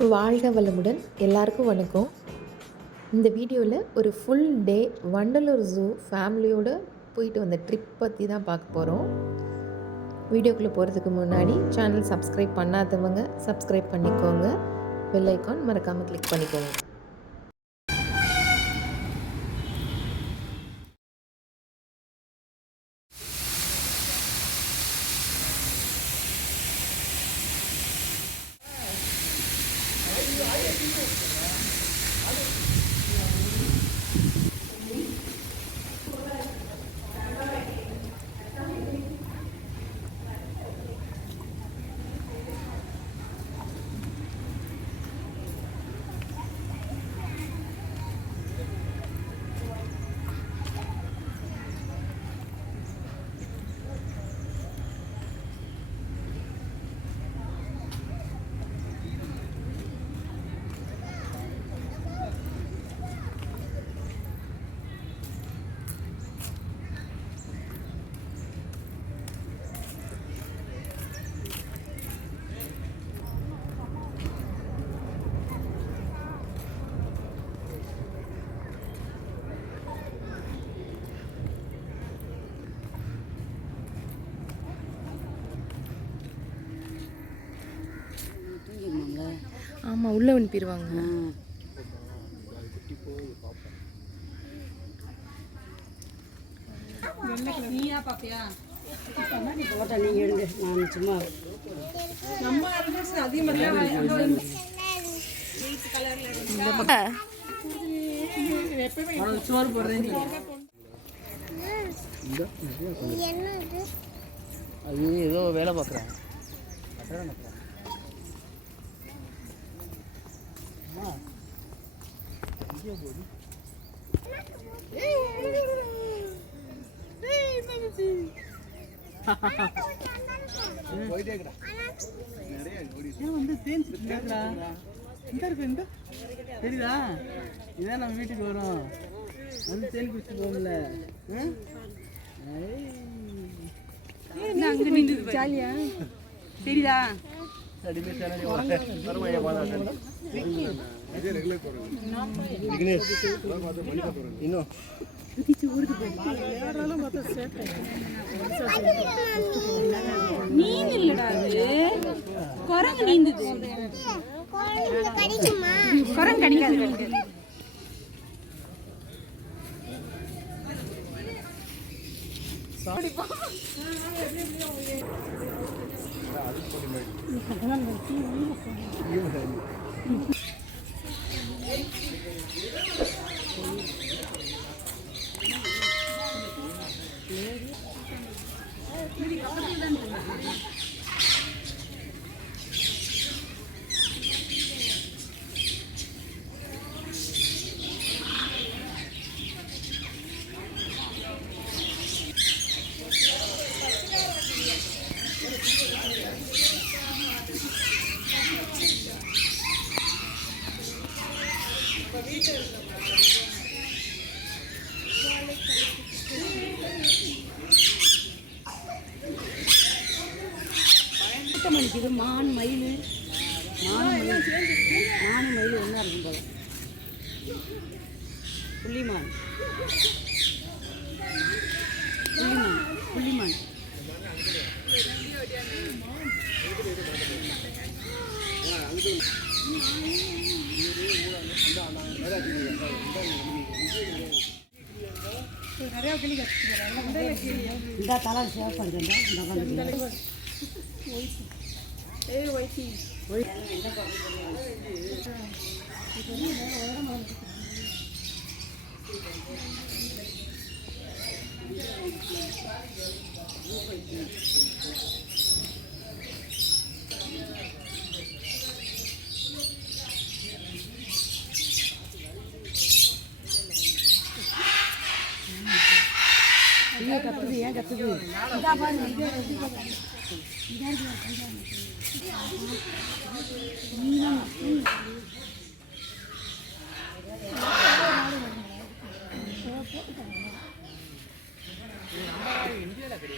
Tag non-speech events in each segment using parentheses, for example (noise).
வாழ்க வளமுடன் எல்லாருக்கும் வணக்கம். இந்த வீடியோவில் ஒரு ஃபுல் டே வண்டலூர் ஜூ ஃபேமிலியோடு போயிட்டு வந்த ட்ரிப் பற்றி தான் பார்க்க போகிறோம் வீடியோக்குள்ளே போகிறதுக்கு முன்னாடி சேனல் சப்ஸ்கிரைப் பண்ணாதவங்க சப்ஸ்கிரைப் பண்ணிக்கோங்க. பெல் ஐக்கான் மறக்காமல் கிளிக் பண்ணிக்கோங்க. ஆமாம் உள்ளே அனுப்பிடுவாங்க நான் சும்மா அது ஏதோ வேலை பார்க்குறான். வந்து தேஞ்சு கேட்குறா இந்த இருக்கு இந்த தெரியுதா இதான் நம்ம வீட்டுக்கு வரோம் வந்து தேன் குடிச்சு போகல அங்கே நின்றுது ஜாலியா? தெரியுதா? இன்னும் மீன் இல்லடா அது. குரங்கு நீந்துது. குரங்கு 你看看那个衣服，衣服。கூட்டம் அடிக்குது மான் மயில். மான் மயில். மான் மயில் ஒன்றா இருக்கும் போல புள்ளிமான். புள்ளிமான். புள்ளிமான். இந்த தலை சேவ் பண்ணுறேன் இந்த பண்ணுறேன் ஏன் கத்துது ஏன் கத்துது?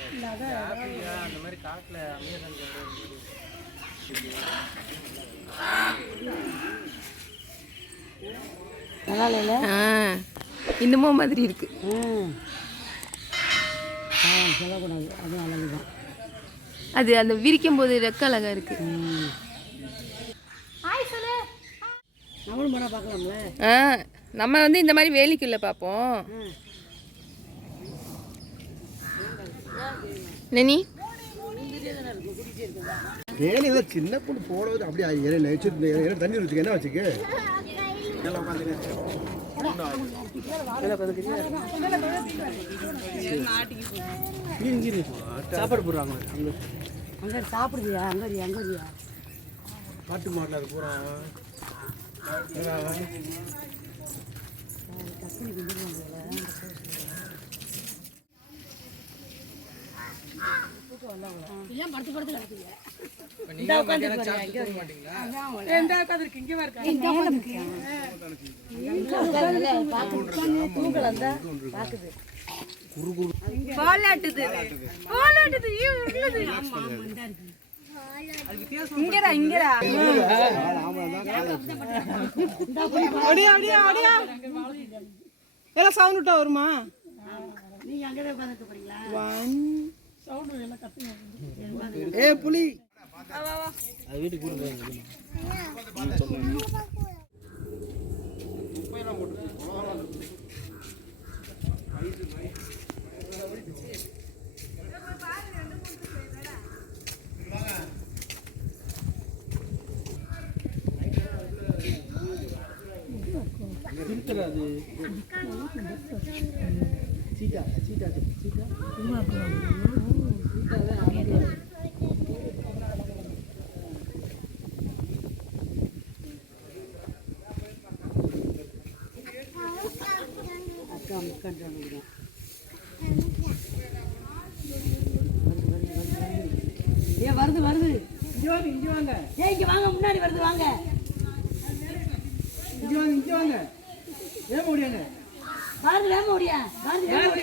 அந்த மாதிரி காட்டில் அமேசான் நல்லா இல்லைல்ல? ஆ இன்னமோ மாதிரி இருக்கு. ம் ஆ சொல்லக்கூடாது. அது அழகு தான் அது அந்த விரிக்கும் போது ரெக்க அழகா இருக்கு. ஆ நம்ம வந்து இந்த மாதிரி வேலிக்குள்ள பார்ப்போம். நனி? இதை சின்ன பொண்ணு போடுவது அப்படியே தண்ணி வச்சுக்க என்ன வச்சுக்க? (laughs) சாப்பாடு போடுறாங்க அங்கே அங்கே சாப்பிடுதியா அங்கே அங்கே காட்டு மாட்டில் அது பூரா அப்படியா அப்படியா அப்படியா எல்லாம் சவுண்ட் விட்டா வருமா? நீங்கள் அங்கே தான் உட்காந்துட்டு போகிறீங்களா ஒன் ஏ புலி. அது வீட்டுக்கு கூட இருக்கிறது சீட்டா சீட்டா சீட்டா அக்கா ஏ வருது வருது. இங்கே வாங்க இங்கே வாங்க. ஏ இங்கே வாங்க முன்னாடி வருது வாங்க. இங்கே வாங்க இங்கே வாங்க. ஏன் முடியாங்க? வேம முடியா?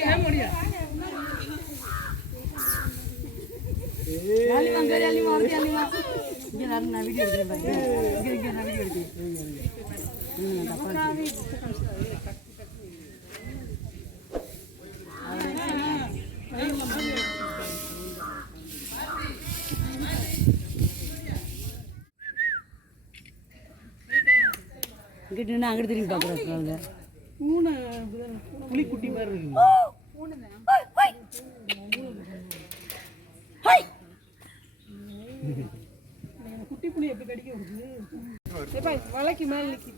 வேம முடியா? நான் வீடியோ எடுக்கிறேன் பாருங்க இங்கே இங்கே நான் வீடியோ எடுக்கிறேன். இங்கிட்டு நின்று அங்கிட்டு திரும்பி பார்க்குறாங்க பூனை புலிக்குட்டி மாதிரி இருக்கு குட்டி புலி எப்படி கடிக்க வருது வலைக்கு மேல நிற்கிது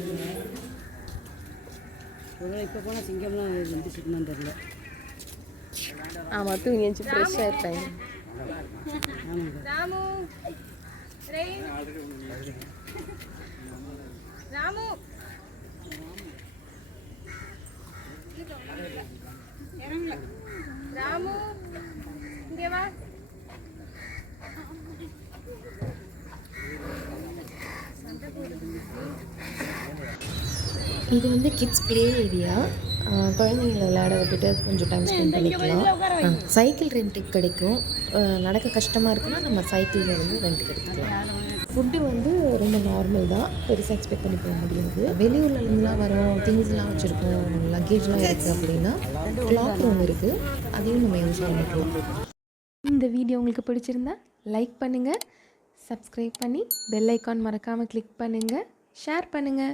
இப்போ போனால் சிங்கம்லாம் வந்து சிக்கணும் தெரியல ஆமாம் தூங்கி எழுந்து ஃப்ரெஷ்ஷாக இருப்பாங்க ஆமாங்க இது வந்து கிட்ஸ் ப்ளே ஏரியா குழந்தைங்களை விளையாட விட்டுட்டு கொஞ்சம் டைம் ஸ்பெண்ட் பண்ணிக்கலாம். சைக்கிள் ரெண்ட்டுக்கு கிடைக்கும். நடக்க கஷ்டமாக இருக்குன்னா நம்ம சைக்கிளில் வந்து ரெண்ட்டுக்கு எடுத்துக்கலாம். ஃபுட்டு வந்து ரொம்ப நார்மல் தான். பெருசாக எக்ஸ்பெக்ட் பண்ணி போக முடியாது. வெளியூர்லேருந்துலாம் வரோம் திங்ஸ்லாம் வச்சுருக்கோம் லக்கேஜ்லாம் இருக்குது அப்படின்னா கிளாக் ரூம் இருக்குது அதையும் நம்ம யூஸ் பண்ணிக்கலாம். இந்த வீடியோ உங்களுக்கு பிடிச்சிருந்தா லைக் பண்ணுங்கள் சப்ஸ்கிரைப் பண்ணி பெல் ஐக்கான் மறக்காமல் கிளிக் பண்ணுங்கள் ஷேர் பண்ணுங்கள்